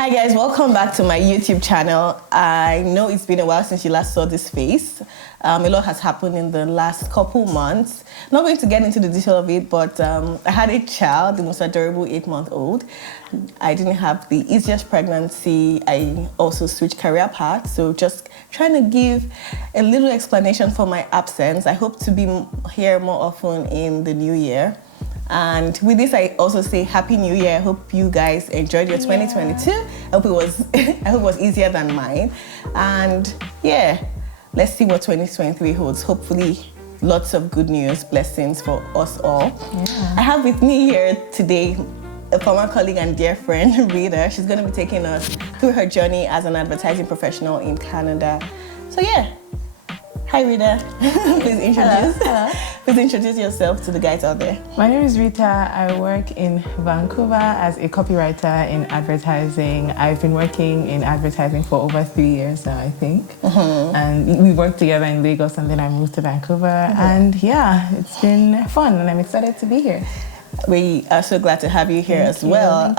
Hi guys, welcome back to my YouTube channel. I know it's been a while since you last saw this face. A lot has happened in the last couple months. Not going to get into the detail of it, but I had a child, the most adorable 8-month-old. I didn't have the easiest pregnancy. I also switched career paths, so just trying to give a little explanation for my absence. I hope to be here more often in the new year. And with this, I also say Happy New Year. I hope you guys enjoyed your 2022. I hope it was easier than mine. And yeah, let's see what 2023 holds. Hopefully, lots of good news, blessings for us all. Yeah. I have with me here today a former colleague and dear friend, Rita. She's going to be taking us through her journey as an advertising professional in Canada. So yeah. Hi Rita, please introduce. Hello. Please introduce yourself to the guys out there. My name is Rita. I work in Vancouver as a copywriter in advertising. I've been working in advertising for over 3 years now, I think. And we worked together in Lagos, and then I moved to Vancouver. And yeah, it's been fun, and I'm excited to be here. We are so glad to have you here as well.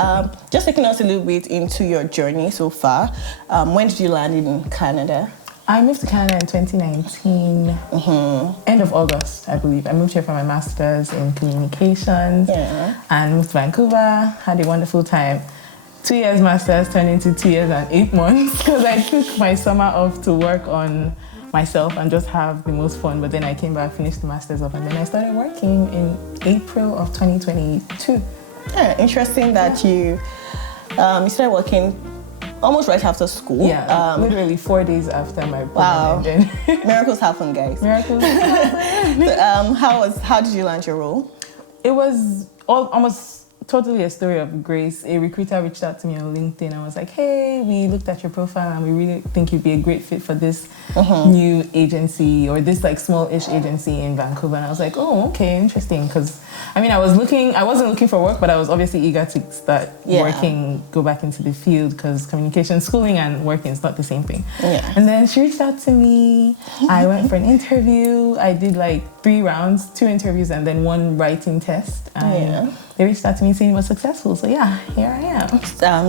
Just taking us a little bit into your journey so far. When did you land in Canada? I moved to Canada in 2019, end of August, I believe. I moved here for my master's in communications and moved to Vancouver, had a wonderful time. 2 years master's turned into 2 years and 8 months because I took my summer off to work on myself and just have the most fun. But then I came back, finished the master's off, and then I started working in April of 2022. Yeah, interesting that you started working almost right after school. Yeah, literally 4 days after my program ended. Miracles happen, guys. Miracles. So, how did you land your role? It was almost totally a story of grace. A recruiter reached out to me on LinkedIn and was like, hey, we looked at your profile and we really think you'd be a great fit for this new agency or this like small-ish agency in Vancouver. And I was like, oh, okay, interesting. Because I mean, I wasn't looking for work, but I was obviously eager to start working, go back into the field because communication, schooling and working is not the same thing. Yeah. And then she reached out to me. I went for an interview. I did like 3 rounds, 2 interviews and then 1 writing test. And they reached out to me saying it was successful. So yeah, here I am.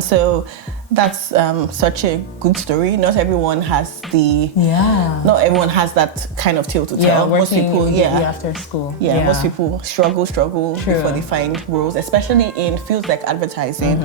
So that's such a good story. Not everyone has that kind of tale to tell. Most people after school. Most people struggle before they find roles, especially in fields like advertising.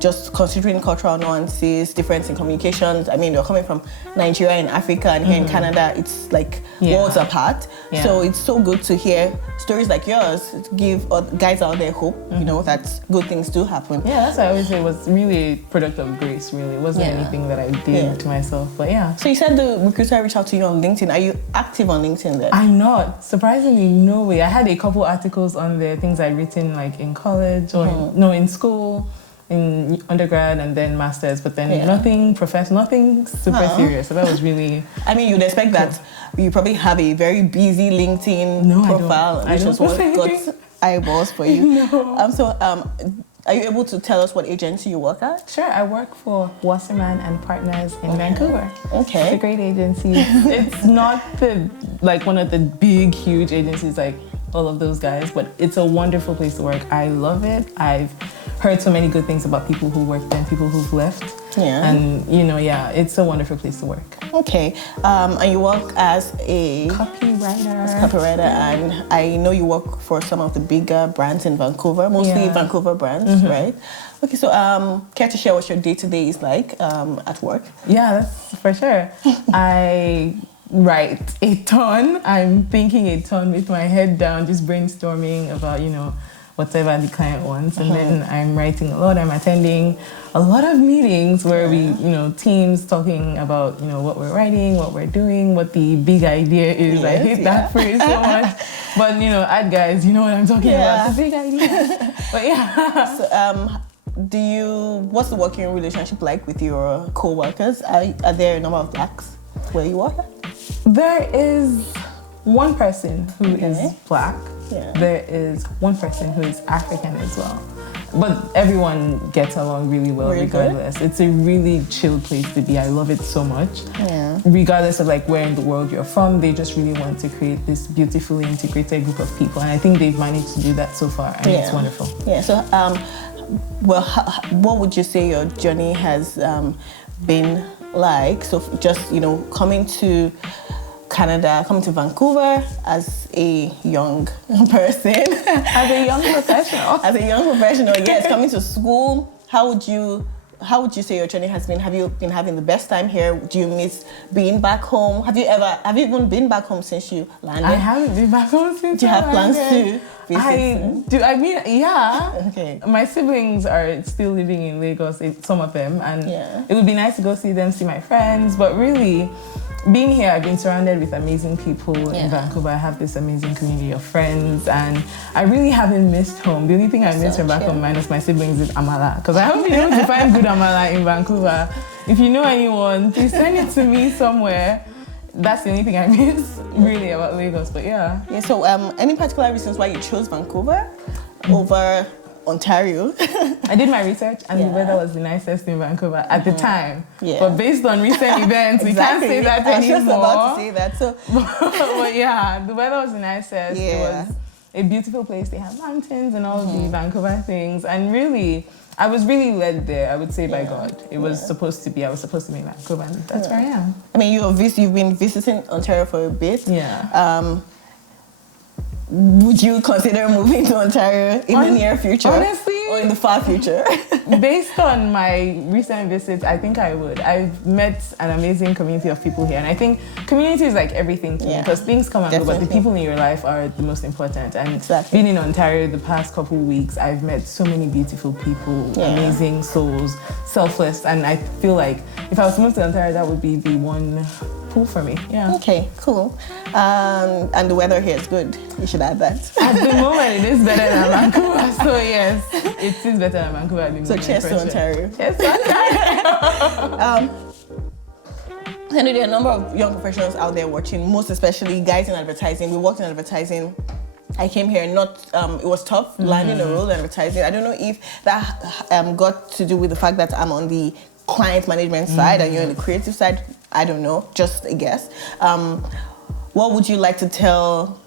Just considering cultural nuances, difference in communications. I mean, you're coming from Nigeria and Africa, and here in Canada, it's like worlds apart. So it's so good to hear stories like yours to give guys out there hope. You know that good things do happen. Yeah, that's why I always say it was really a product of grace. Really, it wasn't anything that I did to myself. But yeah. So you said the recruiter reached out to you on LinkedIn. Are you active on LinkedIn then? I'm not. Surprisingly, no way. I had a couple articles on there, things I'd written like in college or in school, in undergrad and then masters, but then nothing professional, nothing super serious. So that was really. I mean, you'd expect that you probably have a very busy LinkedIn profile, which was what got eyeballs for you. No. Are you able to tell us what agency you work at? Sure, I work for Wasserman and Partners in Vancouver. Okay. It's a great agency. It's not one of the big, huge agencies like all of those guys, but it's a wonderful place to work. I love it. I've heard so many good things about people who work there and people who've left. Yeah. And, it's a wonderful place to work. Okay. And you work as a copywriter, and I know you work for some of the bigger brands in Vancouver, mostly Vancouver brands, right? Okay, so care to share what your day-to-day is like at work? Yeah, that's for sure. I write a ton. I'm thinking a ton with my head down, just brainstorming about, whatever the client wants. And then I'm writing a lot. I'm attending a lot of meetings where we, teams talking about, what we're writing, what we're doing, what the big idea is. I hate that phrase so much. But, ad guys, you know what I'm talking about, the big idea. But yeah. So, what's the working relationship like with your co-workers? Are there a number of blacks where you work? There is one person who is black. Yeah. There is one person who is African as well. But everyone gets along really well regardless. Good. It's a really chill place to be. I love it so much. Yeah. Regardless of where in the world you're from, they just really want to create this beautifully integrated group of people. And I think they've managed to do that so far. And it's wonderful. Yeah. So well, what would you say your journey has been like? So just, coming to Canada, coming to Vancouver as a young person. As a young professional. As a young professional, yes, coming to school. How would you say your journey has been? Have you been having the best time here? Do you miss being back home? Have you even been back home since you landed? I haven't been back home since. Do you have plans to visit? I do. I mean, yeah. Okay. My siblings are still living in Lagos, some of them, and Yeah. it would be nice to go see them, see my friends. But really, being here, I've been surrounded with amazing people in Vancouver. I have this amazing community of friends, and I really haven't missed home. The only thing I miss from back home, minus my siblings, is amala, because I haven't been able to find good amala in Vancouver. If you know anyone, please send it to me somewhere. That's the only thing I miss really about Lagos. But yeah. Yeah. So, any particular reasons why you chose Vancouver over Ontario? I did my research, and the weather was the nicest in Vancouver at the time. Yeah. But based on recent events, we can't say that anymore. I was just about to say that. So, but yeah, the weather was the nicest. Yeah. It was a beautiful place. They have mountains and all the Vancouver things, and really, I was really led there. I would say by God. It was supposed to be. I was supposed to be in Vancouver, and that's where I am. I mean, you've been visiting Ontario for a bit. Yeah. Would you consider moving to Ontario in the near future? Honestly? Or in the far future? Based on my recent visits, I think I would. I've met an amazing community of people here, and I think community is like everything to me, because things come and go, but the people in your life are the most important. And being in Ontario the past couple of weeks, I've met so many beautiful people, amazing souls, selfless, and I feel like if I was to move to Ontario, that would be the one pull for me. Yeah. Okay, cool. And the weather here is good. You should add that. At the moment, it is better than Vancouver. So yes, it is better than Vancouver at the moment. So cheers to Ontario. Cheers to Ontario. I know there are a number of young professionals out there watching, most especially guys in advertising. We worked in advertising. I came here it was tough landing a role in advertising. I don't know if that got to do with the fact that I'm on the client management side and you're on the creative side. I don't know, just a guess. What would you like to tell,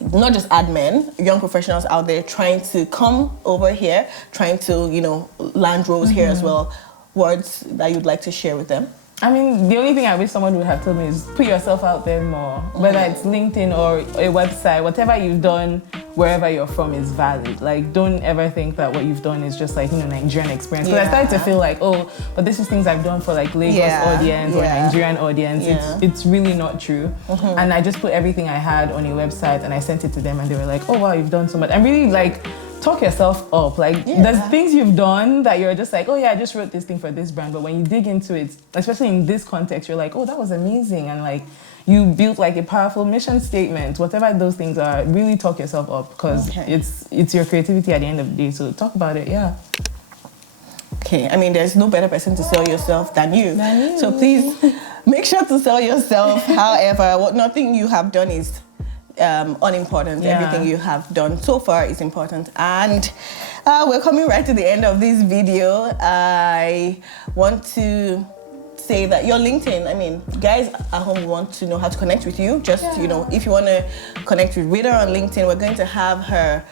not just admin, young professionals out there trying to come over here, trying to, land roles here as well, words that you'd like to share with them? I mean, the only thing I wish someone would have told me is put yourself out there more. Whether it's LinkedIn or a website, whatever you've done, wherever you're from is valid. Like, don't ever think that what you've done is just like, Nigerian experience. Because I started to feel like, but this is things I've done for like Lagos audience or Nigerian audience. It's really not true. And I just put everything I had on a website and I sent it to them and they were like, oh wow, you've done so much. I'm really like, talk yourself up. Like, there's things you've done that you're just like, oh yeah, I just wrote this thing for this brand. But when you dig into it, especially in this context, you're like, oh, that was amazing. And like, you built like a powerful mission statement, whatever those things are, really talk yourself up, because it's your creativity at the end of the day. So talk about it, Okay, I mean, there's no better person to sell yourself than you. So please make sure to sell yourself. However, nothing you have done is unimportant. Everything you have done so far is important. And we're coming right to the end of this video. I want to say that your LinkedIn, I mean, guys at home want to know how to connect with you. Just, if you want to connect with Rita on LinkedIn, we're going to have her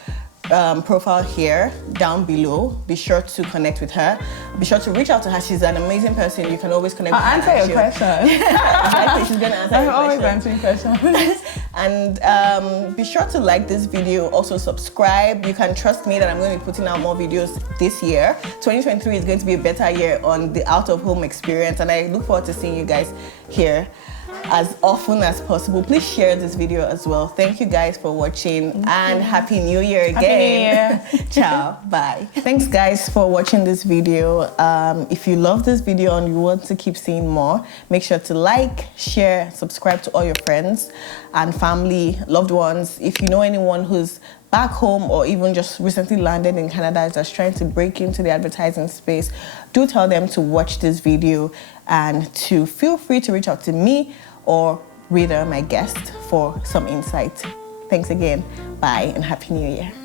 profile here down below. Be sure to connect with her. Be sure to reach out to her. She's an amazing person. You can always connect with her. I'll answer your question. Exactly, she's going to answer your question. I'm always answering questions. And be sure to like this video. Also subscribe. You can trust me that I'm going to be putting out more videos this year. 2023 is going to be a better year on the out-of-home experience, and I look forward to seeing you guys here as often as possible. Please share this video as well. Thank you guys for watching, and Happy New Year again. Happy New Year. Ciao. Bye. Thanks guys for watching this video. If you love this video and you want to keep seeing more, make sure to like, share, subscribe to all your friends and family, loved ones. If you know anyone who's back home or even just recently landed in Canada that's trying to break into the advertising space, do tell them to watch this video and to feel free to reach out to me or Rita, my guest, for some insight. Thanks again. Bye and Happy New Year.